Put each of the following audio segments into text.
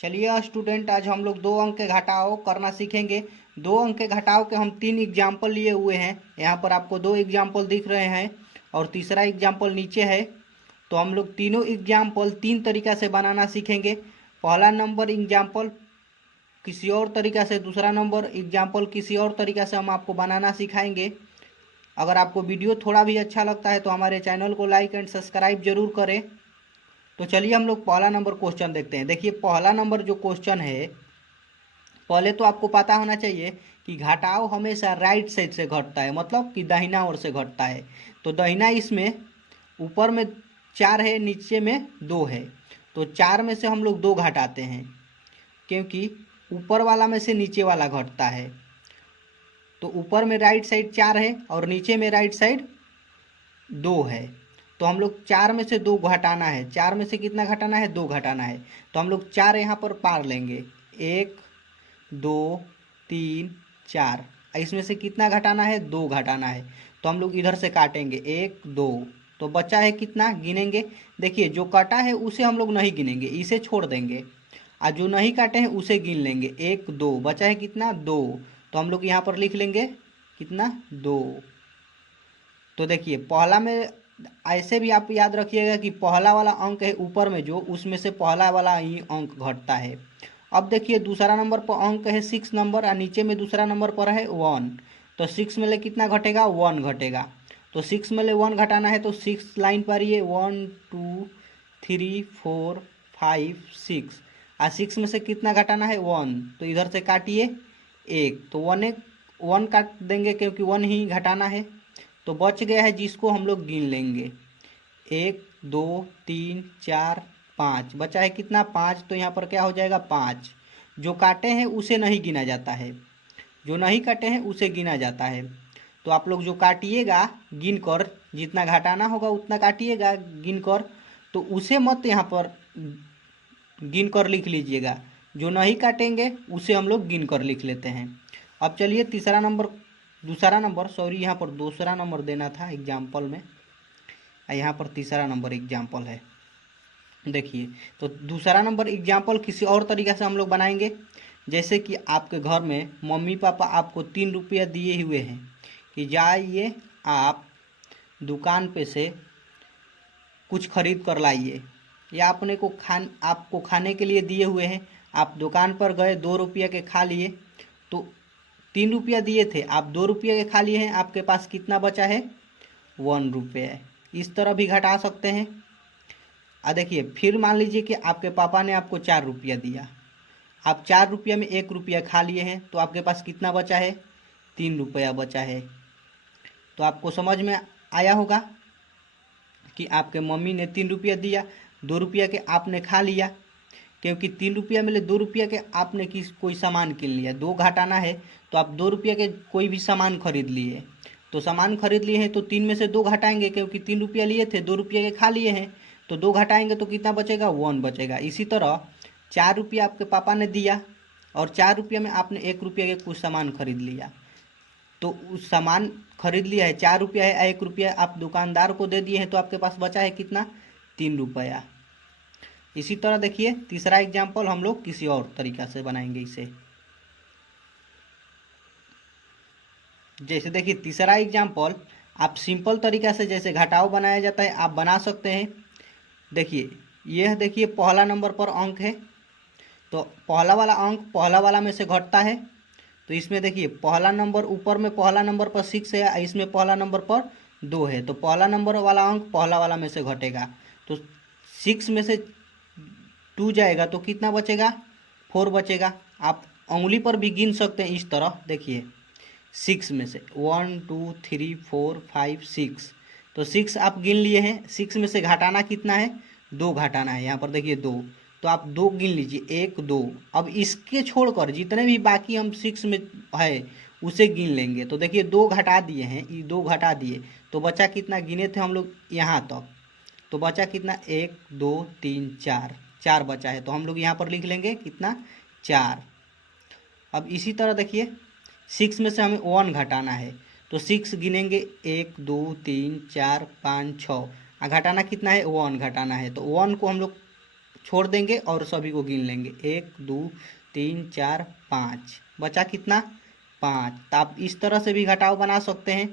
चलिए स्टूडेंट, आज हम लोग 2 अंक के घटाव करना सीखेंगे। 2 अंक के घटाव के हम 3 एग्जाम्पल लिए हुए हैं। यहाँ पर आपको 2 एग्जाम्पल दिख रहे हैं और तीसरा एग्जाम्पल नीचे है। तो हम लोग तीनों एग्जाम्पल 3 तरीक़ा से बनाना सीखेंगे। पहला नंबर एग्जाम्पल किसी और तरीक़ा से, दूसरा नंबर एग्जाम्पल किसी और तरीक़ा से हम आपको बनाना सिखाएंगे। अगर आपको वीडियो थोड़ा भी अच्छा लगता है तो हमारे चैनल को लाइक एंड सब्सक्राइब जरूर करें। तो चलिए हम लोग पहला नंबर क्वेश्चन देखते हैं। देखिए पहला नंबर जो क्वेश्चन है, पहले तो आपको पता होना चाहिए कि घटाव हमेशा राइट साइड से घटता है, मतलब कि दाहिना ओर से घटता है। तो दाहिना इसमें ऊपर में 4 है, नीचे में 2 है। तो 4 में से हम लोग 2 घटाते हैं, क्योंकि ऊपर वाला में से नीचे वाला घटता है। तो ऊपर में राइट साइड 4 है और नीचे में राइट साइड 2 है। तो हम लोग 4 में से 2 घटाना है। 4 में से कितना घटाना है? 2 घटाना है। तो हम लोग 4 यहाँ पर पार लेंगे, 1 2 3 4। इसमें से कितना घटाना है? 2 घटाना है। तो हम लोग इधर से काटेंगे, 1 2। तो बचा है कितना? गिनेंगे। देखिए जो कटा है उसे हम लोग नहीं गिनेंगे, इसे छोड़ देंगे। और जो नहीं काटे हैं उसे गिन लेंगे, 1 2। बचा है कितना? 2। तो हम लोग यहाँ पर लिख लेंगे कितना? 2। तो देखिए पहला में ऐसे भी आप याद रखिएगा कि पहला वाला अंक है ऊपर में जो, उसमें से पहला वाला ही अंक घटता है। अब देखिए दूसरा नंबर पर अंक है 6 नंबर और नीचे में दूसरा नंबर पर है 1। तो 6 में ले कितना घटेगा? 1 घटेगा। तो 6 में ले 1 घटाना है। तो 6 लाइन पर ये 1 2 3 4 5 6। और 6 में से कितना घटाना है? 1। तो इधर से काटिए 1। तो 1 काट देंगे क्योंकि 1 ही घटाना है। तो बच गया है जिसको हम लोग गिन लेंगे, 1 2 3 4 5। बचा है कितना? 5। तो यहाँ पर क्या हो जाएगा? 5। जो काटे हैं उसे नहीं गिना जाता है, जो नहीं काटे हैं उसे गिना जाता है। तो आप लोग जो काटिएगा गिन कर, जितना घटाना होगा उतना काटिएगा गिन कर, तो उसे मत यहाँ पर गिन कर लिख लीजिएगा। जो नहीं काटेंगे उसे हम लोग गिन कर लिख लेते हैं। अब चलिए दूसरा नंबर यहाँ पर दूसरा नंबर देना था एग्जाम्पल में, यहाँ पर तीसरा नंबर एग्जाम्पल है। देखिए तो दूसरा नंबर एग्जाम्पल किसी और तरीक़े से हम लोग बनाएंगे। जैसे कि आपके घर में मम्मी पापा आपको 3 रुपया दिए हुए हैं कि जाइए आप दुकान पे से कुछ खरीद कर लाइए, या आपको खाने के लिए दिए हुए हैं। आप दुकान पर गए, 2 रुपया के खा लिए। तो 3 रुपया दिए थे, आप 2 रुपये के खा लिए हैं, आपके पास कितना बचा है? 1 रुपये। इस तरह भी घटा सकते हैं। देखिए फिर मान लीजिए कि आपके पापा ने आपको 4 रुपया दिया, आप 4 रुपया में 1 रुपया खा लिए हैं। तो आपके पास कितना बचा है? 3 रुपया बचा है। तो आपको समझ में आया होगा कि आपके मम्मी ने 3 रुपया दिया, 2 रुपया के आपने खा लिया, क्योंकि 3 रुपया में ले 2 रुपया के आपने कोई सामान किन लिया। 2 घटाना है तो आप 2 रुपया के कोई भी सामान खरीद लिए। तो सामान खरीद लिए हैं तो 3 में से 2 घटाएंगे, क्योंकि 3 रुपया लिए थे, 2 रुपया के खा लिए हैं। तो 2 घटाएंगे तो कितना बचेगा? 1 बचेगा। इसी तरह 4 रुपया आपके पापा ने दिया और 4 रुपया में आपने 1 रुपया के कुछ सामान खरीद लिया। तो उस सामान खरीद लिया है, 4 रुपया है, 1 रुपया आप दुकानदार को दे दिए हैं। तो आपके पास बचा है कितना? 3 रुपया। इसी तरह देखिए तीसरा एग्जाम्पल हम लोग किसी और तरीक़ा से बनाएंगे इसे। जैसे देखिए तीसरा एग्जाम्पल आप सिंपल तरीक़ा से जैसे घटाव बनाया जाता है आप बना सकते हैं। देखिए यह देखिए पहला नंबर पर अंक है, तो पहला वाला अंक पहला वाला में से घटता है। तो इसमें देखिए पहला नंबर ऊपर में पहला नंबर पर 6 है, इसमें पहला नंबर पर 2 है। तो पहला नंबर वाला अंक पहला वाला में से घटेगा। तो 6 में से 2 जाएगा तो कितना बचेगा? 4 बचेगा। आप उंगली पर भी गिन सकते हैं इस तरह। देखिए 6 में से 1 2 3 4 5 6। तो 6 आप गिन लिए हैं। 6 में से घटाना कितना है? 2 घटाना है। यहाँ पर देखिए 2। तो आप 2 गिन लीजिए, 1 2। अब इसके छोड़कर जितने भी बाकी हम 6 में है उसे गिन लेंगे। तो देखिए 2 घटा दिए हैं, ये 2 घटा दिए तो बचा कितना? गिने थे हम लोग यहाँ तक, तो बचा कितना? 1 2 3 4। 4 बचा है। तो हम लोग यहाँ पर लिख लेंगे कितना? 4। अब इसी तरह देखिए 6 में से हमें 1 घटाना है। तो 6 गिनेंगे, 1 2 3 4 5 6। घटाना कितना है? 1 घटाना है। तो 1 को हम लोग छोड़ देंगे और सभी को गिन लेंगे। 1 2 3 4 5, बचा कितना? 5। तो आप इस तरह से भी घटाव बना सकते हैं।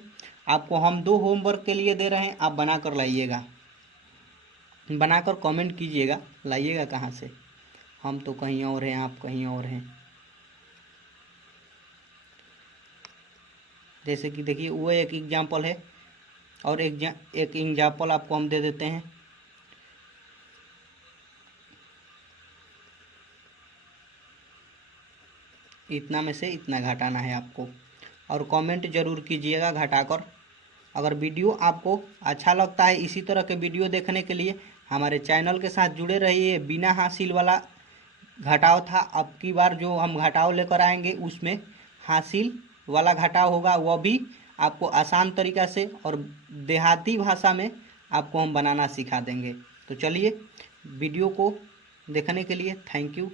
आपको हम 2 होमवर्क के लिए दे रहे हैं, आप बना कर लाइएगा, बनाकर कमेंट कीजिएगा लाइएगा कहाँ से। हम तो कहीं और हैं, आप कहीं और हैं। जैसे कि देखिए वो एक एग्जाम्पल है, और एक एग्जाम्पल आपको हम दे देते हैं। इतना में से इतना घटाना है आपको, और कमेंट जरूर कीजिएगा घटाकर। अगर वीडियो आपको अच्छा लगता है इसी तरह के वीडियो देखने के लिए हमारे चैनल के साथ जुड़े रहिए। बिना हासिल वाला घटाव था, अब की बार जो हम घटाव लेकर आएंगे उसमें हासिल वाला घटाव होगा, वह भी आपको आसान तरीक़ा से और देहाती भाषा में आपको हम बनाना सिखा देंगे। तो चलिए, वीडियो को देखने के लिए थैंक यू।